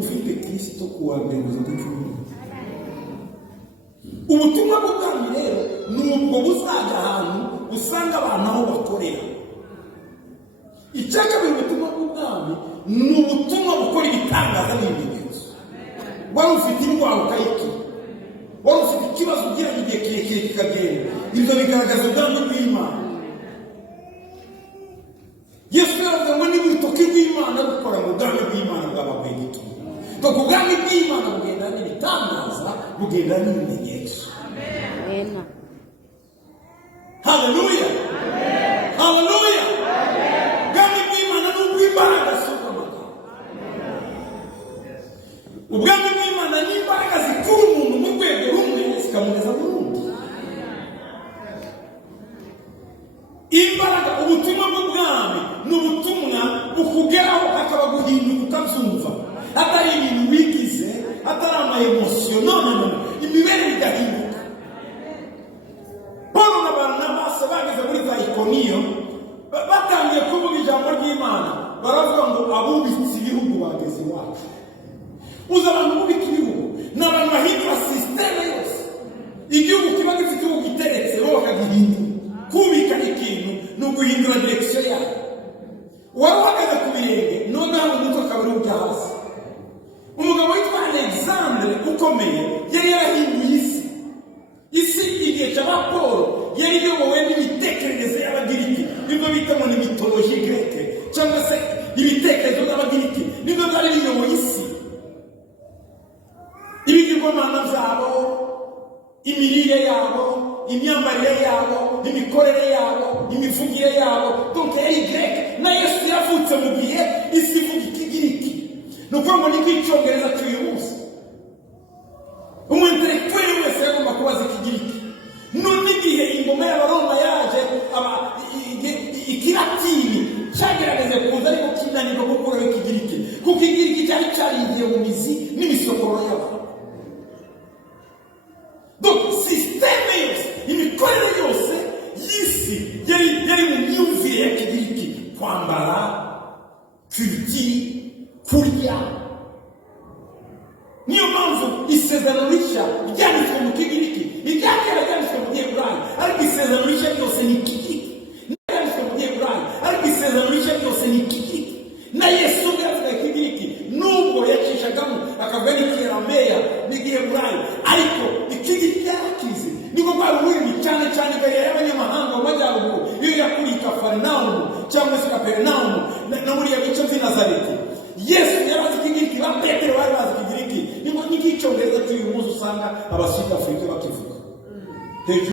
ufite Kristo kuwa mbere uzaducungura. Ubutumwa bw'ubwami rero ni ubwo buzajya ahantu usanga abantu aho bakorera. Icyakabiri ubutumwa bw'ubwami ni ubutumwa bukora ibitangaza n'ibimenyetso. Wari ufite indwara ukayikira, wari ufite ikibazo ugira igihe kirekire kikagenda, ibyo bigaragaza ubwami bw'Imana. Yesu yaravuze ngo niba urutoki rw'Imana rukora mu bwami bw'Imana bwaba bw'igitugu. Ubwo ubwami bw'Imana bugenda n'ibitangaza, bugenda n'ibimenyetso. Amen. Haleluya. Haleluya. Ubwami bw'Imana ni ubw'imbaraga z'uko amagambo. Ubwami bw'Imana ni imbaraga zikura umuntu mu rwego rumwe zikamugeza mu rundi. Imbaraga, ubutumwa bw'ubwami ni ubutumwa bukugeraho akaba guhinduka ukabyumva. Atari ibintu wigize, atari ama-emosiyo, no. Imibereho igahinduka. Paulo na Barnabas bageze muri Ikoniyo, batangiye kuvuga ijambo ry'Imana, baravuga ngo abubitse ibihugu bageze iwacu. Uzi abantu bubika ibihugu ni abantu bahindura sisiteme yose. Igihugu kiba gifite igihugu giteretse bo bakagihindura. Kubika ikintu ni uguhindura direkisiyo yayo. Wari uhagaze ku birenge noneho umutwe ukaba uri ujya hasi. Umugabo witwa Alexandre ukomeye yari yarahinduye isi. Isi igihe cy'Abapolo yari iyobowe n'imitekerereze y'Abagiriki, nibwo bita ngo ni mitoloji greke, cyangwa se ibitekerezo by'Abagiriki nibwo byari biyoboye isi. Ibigirwamana byabo, imirire yabo, imyambarire yabo, imikorere yabo, imivugire yabo, donc yari greke. Na Yesu yavutse mu gihe isi ivuga Ikigiriki. Ni ukuvuga ngo ni nk'Icyongereza cy'uyu munsi. Umu-intellectuel wese yagomba kubaza Ikigiriki. None igihe ingoma y'Abaroma yaje, Ikilatini cyagerageje kuza ariko kinanirwa gukuraho Ikigiriki, kuko Ikigiriki cyari cyarigiye mu mizi n'imisokoro y'abantu. Donc systeme yose, imikorere yose y'isi yari mu myumvire ya Kigiriki. Kwambara, culture, kurya. Niyo mpamvu isezerano rishya ryanditswe mu Kigiriki, iryakera ryanditswe mu Giheburayi, ariko isezerano rishya ryose ni Kigiriki. Ryanditswe mu Giheburayi, ariko isezerano rishya ryose ni Kigiriki. Na Yesu yavuze Kigiriki nubwo yacishagamo akavuga n'Ikirameya n'Igiheburayi, ariko Ikigiriki yarakize. Niko rwari ururimi cyane cyane imbere y'abanyamahanga mu majyaruguru, iyo yakuriye Kafarinawumu cyangwa se Kaperinawumu no muri iyo bice by'i Nazareti. Yesu yarazi Ikigiriki, ba Petero bari bazi Ikigiriki. Niko n'Icyongereza cy'uyu munsi usanga Abasud-Afrika bakivuga.